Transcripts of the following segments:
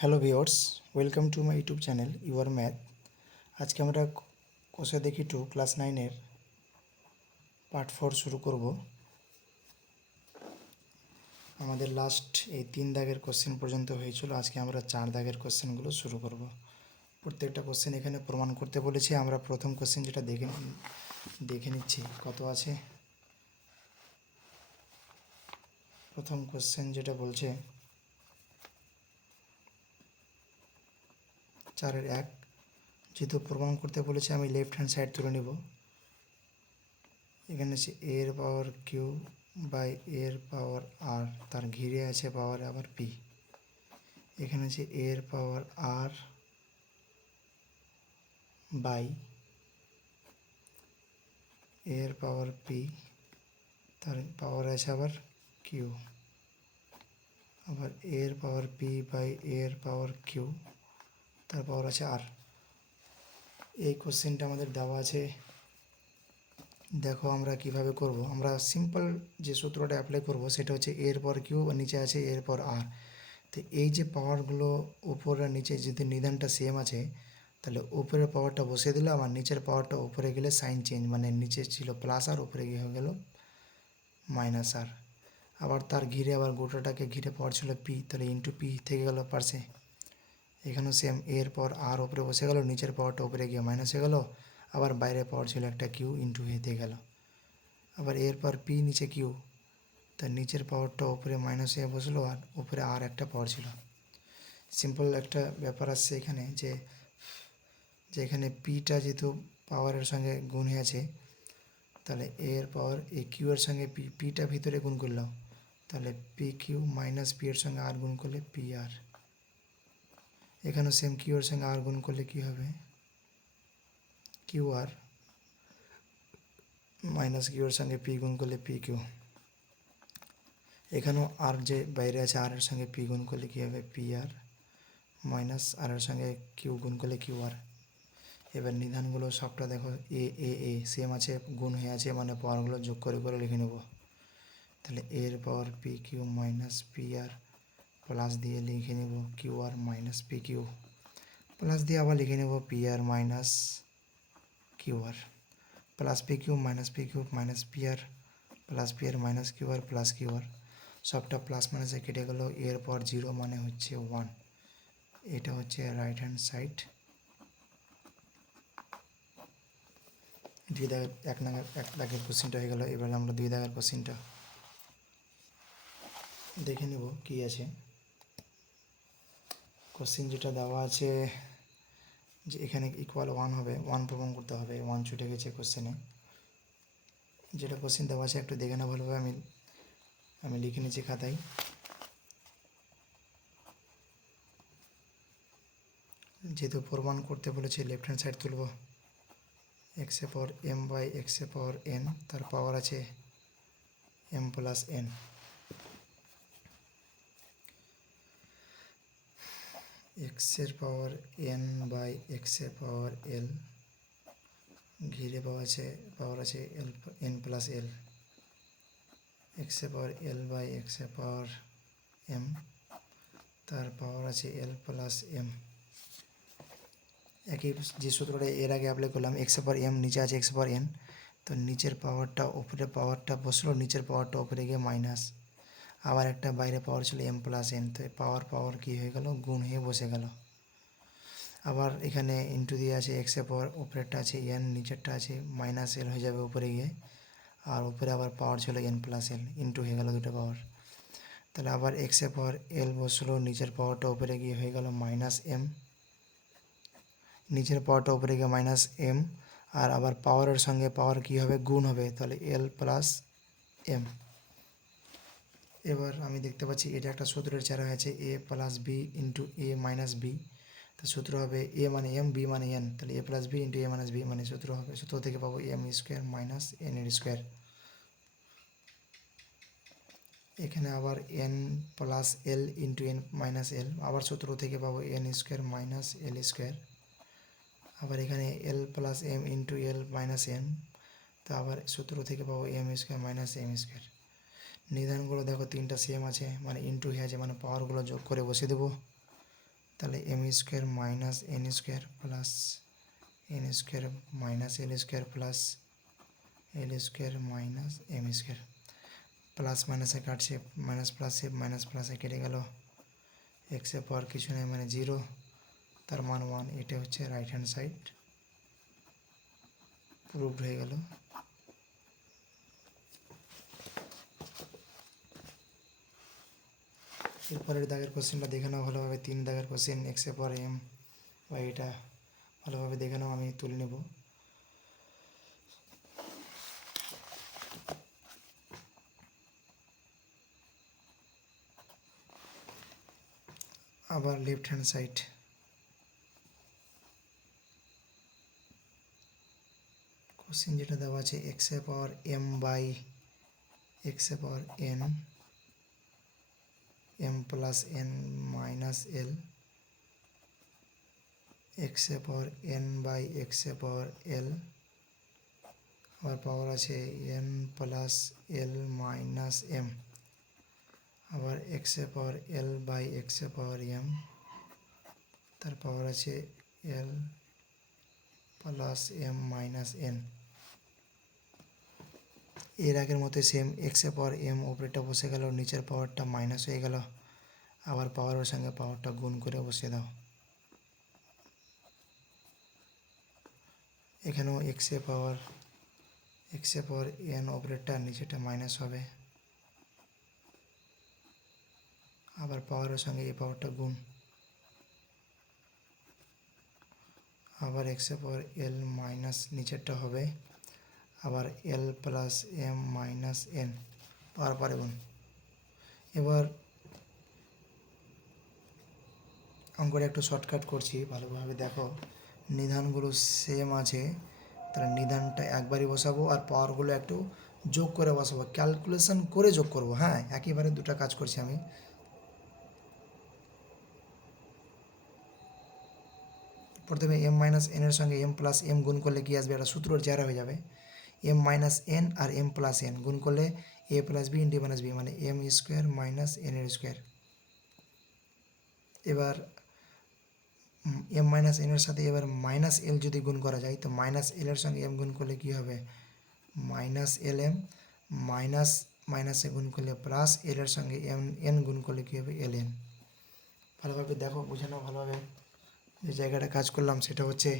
Hello viewers, welcome to my YouTube channel your math. আজকে আমরা কোষে দেখি 2 ক্লাস 9-এর পার্ট 4 শুরু করব। আমাদের লাস্ট এই 3 দাগের কোশ্চেন পর্যন্ত হয়েছিল। আজকে আমরা 4 দাগের কোশ্চেনগুলো শুরু করব। প্রত্যেকটা কোশ্চেন এখানে প্রমাণ করতে বলেছি। আমরা প্রথম কোশ্চেন যেটা দেখে নিচ্ছি কত আছে। প্রথম কোশ্চেন যেটা বলছে 4-1, যেহেতু প্রমাণ করতে বলেছে আমি লেফট হ্যান্ড সাইড তুলে নেব। এখানে আছে এ এর পাওয়ার কিউ বাই এ এর পাওয়ার আর, তার ঘিরে আছে পাওয়ার আবার পি। এখানে আছে এ এর পাওয়ার আর বাই এ এর পাওয়ার পি, তার পাওয়ার আছে আবার কিউ, আবার এ এর পাওয়ার পি বাই এ এর পাওয়ার কিউ, তার পাওয়ার আছে আর। এই কোশ্চেনটা আমাদের দেওয়া আছে। দেখো আমরা কিভাবে করব। আমরা সিম্পল যে সূত্রটা অ্যাপ্লাই করব সেটা হচ্ছে এ এর পাওয়ার কিউ আর নিচে আছে এ এর পাওয়ার আর। তো এই যে পাওয়ারগুলো উপর আর নিচে যদি নিদানটা সেম আছে, তাহলে উপরের পাওয়ারটা বসিয়ে দিলাম আর নিচের পাওয়ারটা উপরে গেলে সাইন চেঞ্জ, মানে নিচে ছিল প্লাস আর উপরে গিয়ে হয়ে গেল মাইনাস আর। আবার তার ঘিরে আবার গোটাটাকে ঘিরে পাওয়ার ছিল পি, তাহলে ইন্টু পি থেকে গেল পার্সে। এখানেও সেম, এর পর আর উপরে বসে গেল, নিচের পাওয়ারটা উপরে গিয়ে মাইনাস হয়ে গেল। আবার বাইরে পাওয়ার ছিল একটা কিউ, ইন্টু হতে গেল। আবার এর পর পি নিচে কিউ, তার নিচের পাওয়ারটা উপরে মাইনাস হয়ে বসলো আর উপরে আর একটা পাওয়ার ছিল। সিম্পল একটা ব্যাপার আসছে এখানে যে এখানে পিটা যেহেতু পাওয়ারের সঙ্গে গুণ হয়ে আছে, তাহলে এর পাওয়ার এ কিউ এর সঙ্গে পিটা ভিতরে গুণ করলাম, তাহলে পি কিউ মাইনাস পি এর সঙ্গে আর গুণ করলে পি আর। এখানেও সেম, কিউ এর সঙ্গে আর গুণ করলে কী হবে, কিউ আর, মাইনাস কিউ এর সঙ্গে পি গুণ করলে পি কিউ। এখানেও আর যে বাইরে আছে আর এর সঙ্গে পি গুণ করলে কী হবে, পি আর, মাইনাস আর এর সঙ্গে কিউ গুণ করলে কিউ আর। এবার নিধানগুলো সবটা দেখো এ এ এ সেম আছে, গুণ হয়ে আছে, মানে পাওয়ারগুলো যোগ করে করে লিখে নেব। তাহলে এর power P Q minus P R, plus দিয়ে লিখে নেব Q R minus P Q, plus দিয়ে আবার লিখে নেব P R minus Q R, plus P Q minus P R plus P R minus Q R plus Q R. সবটা plus মাইনাসে কেটে গেল। এর পর জিরো মানে হচ্ছে 1। এটা হচ্ছে রাইট হ্যান্ড সাইড। দুই দাগের এক দাগের কোশ্চেনটা হয়ে গেল। এবার আমরা 2 দাগের কোশ্চেনটা দেখে নেব কী আছে। কোশ্চেন যেটা দেওয়া আছে যে এখানে ইকুয়াল 1 হবে, 1 প্রমাণ করতে হবে। 1 ছুটে গেছে কোশ্চেনে। যেটা কোশ্চেন দেওয়া আছে একটু দেখে না ভালোভাবে, আমি লিখে নিচ্ছি খাতায়। যেহেতু প্রমাণ করতে বলেছি লেফট হ্যান্ড সাইড তুলব। এক্স এ পাওয়ার এম বাই এক্স এ পাওয়ার এন, তার পাওয়ার আছে এম প্লাস এন। এক্সের পাওয়ার এন বাই এক্স এ পাওয়ার এল, ঘিরে পাওয়ার আছে L N plus L. X এ পাওয়ার এল বাই এক্স এ পাওয়ার এম, তার পাওয়ার আছে এল প্লাস এম। একই যে সূত্রটা এর আগে অ্যাপ্লাই করলাম, এক্স এ পাওয়ার এম, নিচে আছে এক্স পাওয়ার এন, তো নিচের পাওয়ারটা উপরে পাওয়ারটা বসলো, নিচের পাওয়ারটা উপরে গিয়ে মাইনাস। আবার একটা বাইরে পাওয়ার ছিল এম প্লাস এন, তো পাওয়ার কী হয়ে গেল, গুণ হয়ে বসে গেল। আবার এখানে ইন্টু দিয়ে আছে এক্স এ পাওয়ার, উপরেরটা আছে এন, নিচেরটা আছে মাইনাস এল হয়ে যাবে উপরে গিয়ে, আর উপরে আবার পাওয়ার ছিল এন প্লাস এল, ইন্টু হয়ে গেল দুটো পাওয়ার। তাহলে আবার এক্স এ পাওয়ার এল বসলো, নিচের পাওয়ারটা উপরে গিয়ে হয়ে গেল মাইনাস এম, নিচের পাওয়ারটা উপরে গিয়ে মাইনাস এম, আর আবার পাওয়ারের সঙ্গে পাওয়ার কী হবে, গুণ হবে, তাহলে এল প্লাস এম। এবার আমি দেখতে পাচ্ছি এটা একটা সূত্রের চারা আছে, এ plus B into A minus B. তো সূত্র হবে এ মানে এম, বি মানে এন, তাহলে A plus B into A minus B, মানে সূত্র হবে, সূত্র থেকে পাবো এম স্কোয়ার মাইনাস এন এর স্কোয়ার। এখানে আবার N plus L into N minus L, আবার সূত্র থেকে পাবো N square minus L square. আবার এখানে L plus M into L minus M, তো আবার সূত্র থেকে পাবো M square minus M square. নিদানগুলো দেখো তিনটা সেম আছে, মানে ইন্টু হয়ে আছে, মানে পাওয়ারগুলো যোগ করে বসিয়ে দেবো। তাহলে M square minus N square plus N square minus L square plus L square minus M square. Plus মাইনাসে কাটছে, মাইনাস প্লাসে কেটে গেল, এক্সের পর কিছু নেই মানে 0, তার মান 1। এটা হচ্ছে রাইট হ্যান্ড সাইড প্রুভড হয়ে গেল। এরপরের দাগের কোশ্চেনটা দেখে নাও ভালোভাবে, 3 দাগের কোশ্চেন, এক্সের পর এম বা এটা ভালোভাবে দেখে নাও, আমি তুলে নেব। আবার লেফট হ্যান্ড সাইড, কোশ্চেন যেটা দেওয়া আছে এক্সের পাওয়ার এম বাই এক্সের power N M plus N minus L, এক্সের পাওয়ার এন বাই এক্সের পাওয়ার এল, আবার পাওয়ার আছে এন প্লাস এল মাইনাস এম, আবার এক্সের পাওয়ার এল বাই এক্সের পাওয়ার এম, তার পাওয়ার আছে এল প্লাস এম মাইনাস এন। এর আগের মতো সেম, এক্সের পাওয়ার এম ওপরেরটা বসে গেল, নিচের পাওয়ারটা মাইনাস হয়ে গেল, আবার পাওয়ারের সঙ্গে পাওয়ারটা গুণ করে বসিয়ে দাও। এখানেও এক্সের পাওয়ার এন ওপরেরটা নিচেরটা মাইনাস হবে, আবার পাওয়ারের সঙ্গে এই পাওয়ারটা গুণ, আবার এক্সের পাওয়ার এল মাইনাস নিচেরটা হবে, আবার এল প্লাস এম মাইনাস এন পাওয়ার পরে গুণ। এবার অঙ্কটা একটু শর্টকাট করছি, ভালোভাবে দেখো। নিধানগুলো সেম আছে, তাহলে নিধানটা একবারই বসাবো, আর পাওয়ারগুলো একটু যোগ করে বসাবো, ক্যালকুলেশন করে যোগ করব। হ্যাঁ, একেবারে দুটো কাজ করছি আমি। প্রথমে এম মাইনাস এনের সঙ্গে এম প্লাস এম গুণ করলে কি আসবে, একটা সূত্রের চেহারা হয়ে যাবে। এম মাইনাস এন আর এম প্লাস এন গুণ করলে A plus B into minus B, মানে এম স্কোয়ার মাইনাস এন এর স্কোয়ার। এবার এম মাইনাস এনের সাথে এবার মাইনাস এল যদি গুণ করা যায়, তো মাইনাস এল এর সঙ্গে এম গুণ করলে কী হবে, মাইনাস এল এম, মাইনাস মাইনাসে গুণ করলে প্লাস এল এর সঙ্গে এম এন গুণ করলে কী হবে, এল এন। ভালোভাবে দেখো, বুঝে নাও ভালোভাবে। যে জায়গাটা কাজ করলাম সেটা হচ্ছে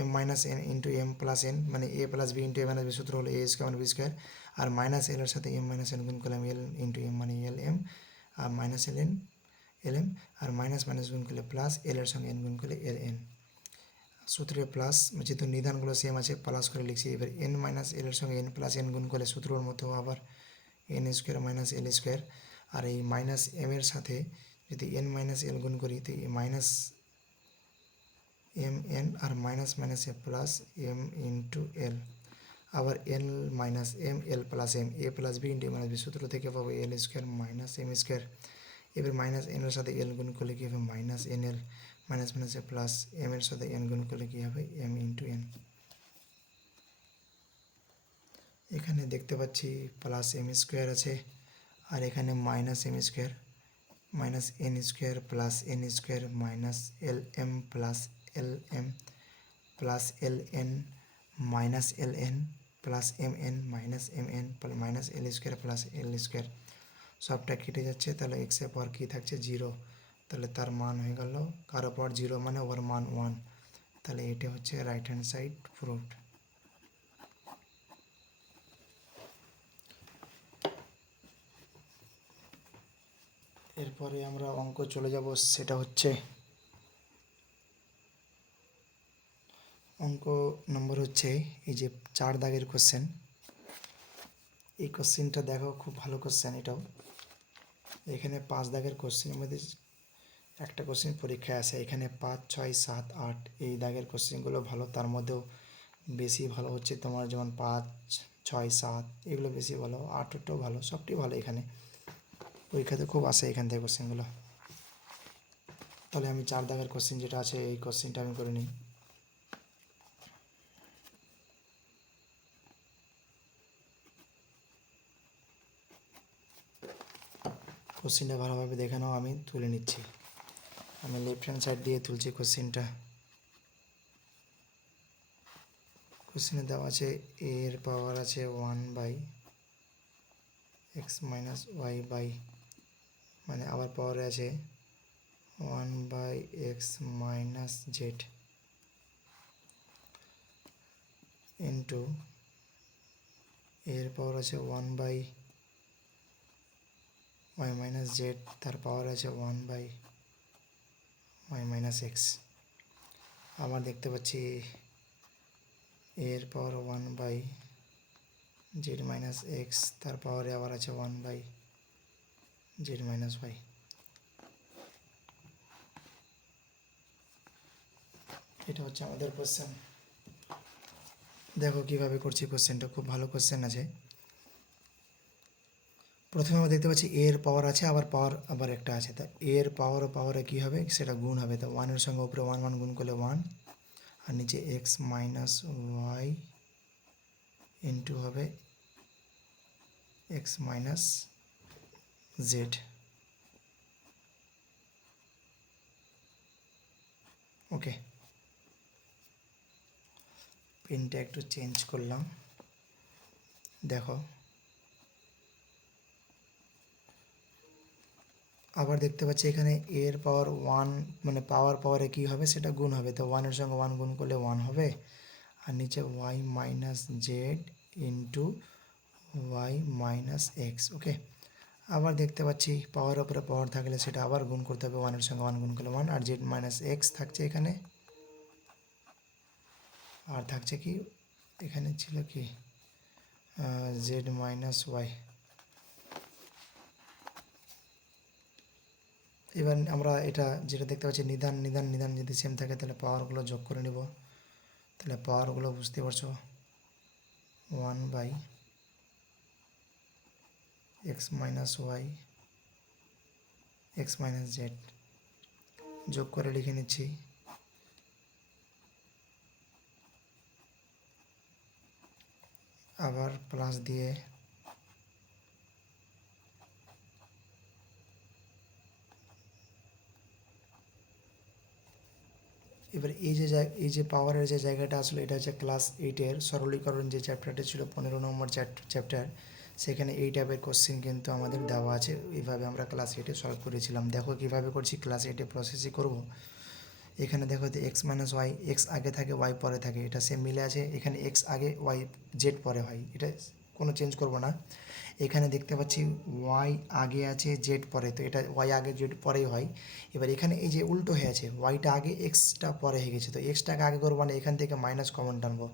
M minus N into M plus N, মানে A plus B into A minus B, সূত্র হলো এ স্কোয়ার মানে বি স্কোয়ার, আর মাইনাস এল এর সাথে এম মাইনাস এন গুণ করলাম এল ইন্টু এম মানে এল এম, আর minus L N L M, আর মাইনাস মাইনাস গুণ করলে প্লাস এল এর সঙ্গে এন গুণ করলে এল এন। সূত্রে প্লাস, যেহেতু নিধানগুলো সেম আছে প্লাস করে লিখছি। এবার এন মাইনাস এল এর সঙ্গে এন প্লাস এন গুণ করলে সূত্রের মতো আবার N square minus L square, আর এই মাইনাস এম এর সাথে যদি এন মাইনাস এল গুণ করি তো এই মাইনাস এম এন, আর মাইনাস মাইনাসে প্লাস এম ইন্টু এল, আবার L minus M L plus M, A plus B into minus B, সূত্র থেকে পাবো L square minus M square. এবার মাইনাস এন এর সাথে এল গুণ করলে কী হবে, মাইনাস এন এল, মাইনাস মাইনাসে প্লাস এম এর সাথে এন গুণ করলে কী হবে, এম ইন্টু এন। এখানে দেখতে পাচ্ছি প্লাস এম স্কোয়ার আছে, আর এখানে minus M square, minus N square plus N square minus L M plus L M plus L N minus L N plus M N minus M N minus L square plus L square. সবটা কেটে যাচ্ছে, তাহলে এক্সের পর কী থাকছে, 0, তাহলে তার মান হয়ে গেল কারো পর 0 মানে ওর মান 1। তাহলে এটা হচ্ছে রাইট হ্যান্ড সাইড প্রুভড। এরপরে আমরা অঙ্ক চলে যাব, সেটা হচ্ছে অঙ্ক নম্বর হচ্ছে এই যে 4 দাগের কোশ্চেন। এই কোশ্চেনটা দেখো, খুব ভালো কোশ্চেন এটাও। এখানে 5 দাগের কোশ্চেনের মধ্যে একটা কোশ্চেন পরীক্ষায় আসে, এখানে 5, 6, 7, 8 এই দাগের কোশ্চেনগুলো ভালো, তার মধ্যেও বেশি ভালো হচ্ছে তোমার যেমন 5, 6, 7 এগুলো বেশি ভালো, 8টাও ভালো, সবটি ভালো। এখানে পরীক্ষাতে খুব আসে এখান থেকে কোশ্চেনগুলো। তাহলে আমি 4 দাগের কোশ্চেন যেটা আছে এই কোশ্চেনটা আমি করে নিই। কোশ্চেনটা ভালোভাবে দেখে নাও, আমি তুলে নিচ্ছি। আমি লেফট হ্যান্ড সাইড দিয়ে তুলছি কোশ্চেনটা। কোশ্চেনে দেওয়া আছে এ এর পাওয়ার আছে 1/x মাইনাস ওয়াই বাই, মানে আবার পাওয়ারে আছে 1/x মাইনাস জেড ইন্টু এর পাওয়ার আছে 1/y মাইনাস জেড, তার পাওয়ার আছে 1/y মাইনাস এক্স। আবার দেখতে পাচ্ছি এর পাওয়ার 1/z মাইনাস এক্স, তার পাওয়ারে আবার আছে 1/z মাইনাস ওয়াই। এটা হচ্ছে আমাদের কোশ্চেন। দেখো কিভাবে করছি কোশ্চেনটা, খুব ভালো কোশ্চেন আছে। প্রথমে আমরা দেখতে পাচ্ছি এর পাওয়ার আছে, আবার পাওয়ার আবার একটা আছে, তা এর পাওয়ার ও পাওয়ারে কী হবে, সেটা গুণ হবে। তো ওয়ানের সঙ্গে উপরে 1 গুণ করলে 1, আর নিচে এক্স মাইনাস ওয়াই ইন্টু হবে এক্স মাইনাস জেড। ওকে, পেনটা একটু চেঞ্জ করলাম। দেখো আবার দেখতে পাচ্ছি এখানে এর পাওয়ার 1, মানে পাওয়ারে কী হবে, সেটা গুণ হবে। তো 1 সঙ্গে 1 গুণ করলে 1 হবে, আর নিচে Y minus Z into Y minus X. Okay, আবার দেখতে পাচ্ছি পাওয়ার ওপরে পাওয়ার থাকলে সেটা আবার গুণ করতে হবে, 1 সঙ্গে 1 গুণ করলে 1, আর জেড মাইনাস এক্স থাকছে এখানে, আর থাকছে কি এখানে ছিল কি জেড মাইনাস ওয়াই। এবার আমরা এটা যেটা দেখতে পাচ্ছি নিদান নিদান নিদান যদি সেম থাকে তাহলে পাওয়ারগুলো যোগ করে নেব। তাহলে পাওয়ারগুলো বুঝতে পারছো 1/x minus Y X minus Z যোগ করে লিখে নিচ্ছি। আবার প্লাস দিয়ে এবার এই যে পাওয়ারের যে জায়গাটা আসলে এটা হচ্ছে ক্লাস 8-এর সরলীকরণ যে চ্যাপ্টারটা ছিল 15 নম্বর চ্যাপ্টার, সেখানে এই টাইপের কোশ্চেন কিন্তু আমাদের দেওয়া আছে। এইভাবে আমরা ক্লাস 8-এ সলভ করেছিলাম। দেখো কীভাবে করছি, ক্লাস 8-এ প্রসেসই করব। এখানে দেখো যে এক্স মাইনাস ওয়াই, এক্স আগে থাকে ওয়াই পরে থাকে, এটা সেম মিলে আছে। এখানে এক্স আগে ওয়াই জেড পরে হয়, এটা কোনো চেঞ্জ করব না। এখানে দেখতে পাচ্ছি ওয়াই আগে আছে জেড পরে, তো এটা ওয়াই আগে জেড পরেই হয়। এবার এখানে এই যে উল্টো হয়ে আছে, ওয়াইটা আগে এক্সটা পরে হয়ে গেছে, তো এক্সটাকে আগে করবো, মানে এখান থেকে মাইনাস কমন টানবো।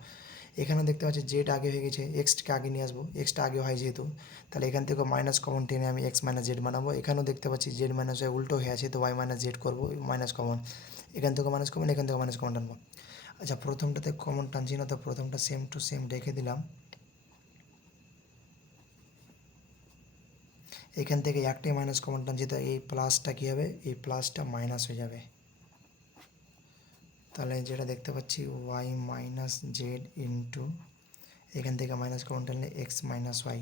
এখানে দেখতে পাচ্ছি জেড আগে হয়ে গেছে, এক্সটাকে আগে নিয়ে আসবো, এক্সটা আগে হয় যেহেতু, তাহলে এখান থেকে মাইনাস কমন টেনে আমি এক্স মাইনাস জেড বানাবো। এখানেও দেখতে পাচ্ছি জেড মাইনাস ওয়াই উল্টো হয়ে আছে, তো ওয়াই মাইনাস জেড করবো, মাইনাস কমন, এখান থেকে মাইনাস কমন, এখান থেকে মাইনাস কমন টানবো। আচ্ছা, প্রথমটাতে কমন টানছি না, তো প্রথমটা সেম টু সেম রেখে দিলাম। এখান থেকে একটাই মাইনাস কমন টানছি, তো এই প্লাসটা কী হবে, এই প্লাসটা মাইনাস হয়ে যাবে। তাহলে যেটা দেখতে পাচ্ছি ওয়াই মাইনাস জেড ইন্টু এখান থেকে মাইনাস কমন টানলে এক্স মাইনাস ওয়াই।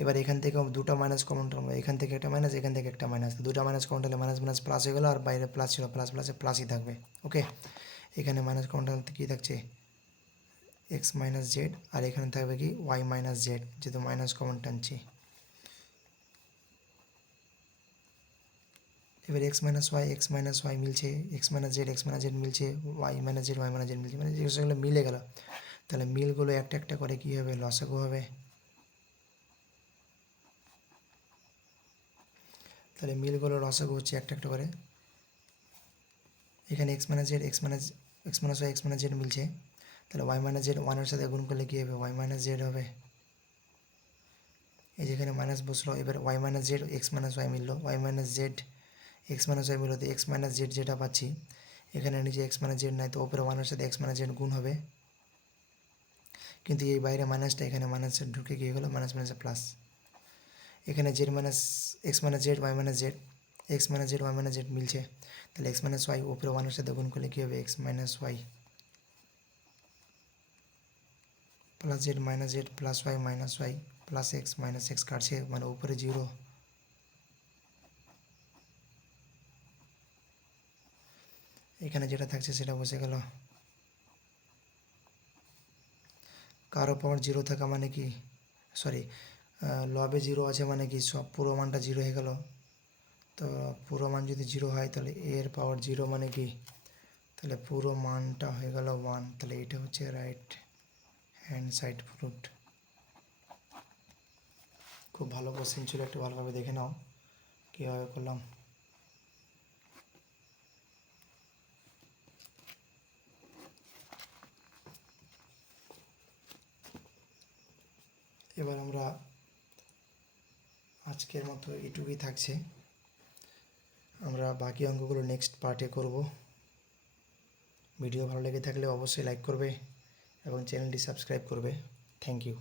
এবার এখান থেকে দুটো মাইনাস কমন টানবো, এখান থেকে একটা মাইনাস, এখান থেকে একটা মাইনাস, দুটো মাইনাস কমন টানলে মাইনাস মাইনাস প্লাস হয়ে গেলো, আর বাইরে প্লাস ছিল, প্লাস প্লাসে প্লাসই থাকবে। ওকে, এখানে মাইনাস কমন টানতে কী থাকছে এক্স মাইনাস জেড, আর এখানে থাকবে কি ওয়াই মাইনাস জেড, যেহেতু মাইনাস কমন টানছি। এবার এক্স মাইনাস ওয়াই মিলছে, এক্স মাইনাস জেড মিলছে, ওয়াই মাইনাস জেড মিলছে, মানে যেগুলো মিলে গেল। তাহলে মিলগুলো একটা একটা করে কী হবে, লসাগু হবে। তাহলে মিলগুলো লসাগু হচ্ছে একটা একটা করে। এখানে X minus Y X minus Z মিলছে, তাহলে ওয়াই মাইনাস জেড ওয়ানের সাথে গুণ করলে কী হবে, ওয়াই মাইনাস জেড হবে। এই যেখানে মাইনাস বসলো, এবার Y minus Z X minus Y মিললো, Y minus Z X minus Y মিললো, তো এক্স মাইনাস জেড যেটা পাচ্ছি, এখানে নিচে এক্স মাইনাস জেড নাই, তো ওপরে ওয়ানের সাথে এক্স মাইনাস জেড গুণ হবে, কিন্তু এই বাইরে মাইনাসটা এখানে মাইনাসে ঢুকে গিয়ে গেলো, মাইনাস মাইনাসে প্লাস। এখানে Z minus X minus Z Y minus Z, X minus Z Y minus Z মিলছে, তাহলে এক্স মাইনাস ওয়াই উপরে ওয়ানের সাথে গুণ করলে কী হবে, X minus Y plus Z plus Y plus X minus X কাটছে, মানে উপরে জিরো। এখানে যেটা থাকছে সেটা বসে গেল। কারো পাওয়ার জিরো থাকা মানে কি, সরি, লবে জিরো আছে মানে কি সব পুরো মানটা জিরো হয়ে গেল। তো পুরো মান যদি জিরো হয় তাহলে এর পাওয়ার জিরো মানে কি, তাহলে পুরো মানটা হয়ে গেল 1। তাহলে এটা হচ্ছে রাইট হ্যান্ড সাইড প্রুফড। খুব ভালো কোশ্চেন ছিল, একটু ভালোভাবে দেখে নাও কীভাবে করলাম। এবার আমরা আজকের মতো এটুকুই থাকছে, আমরা বাকি অঙ্কগুলো নেক্সট পার্টে করব। ভিডিও ভালো লেগে থাকলে অবশ্যই লাইক করবে এবং চ্যানেলটি সাবস্ক্রাইব করবে। Thank you.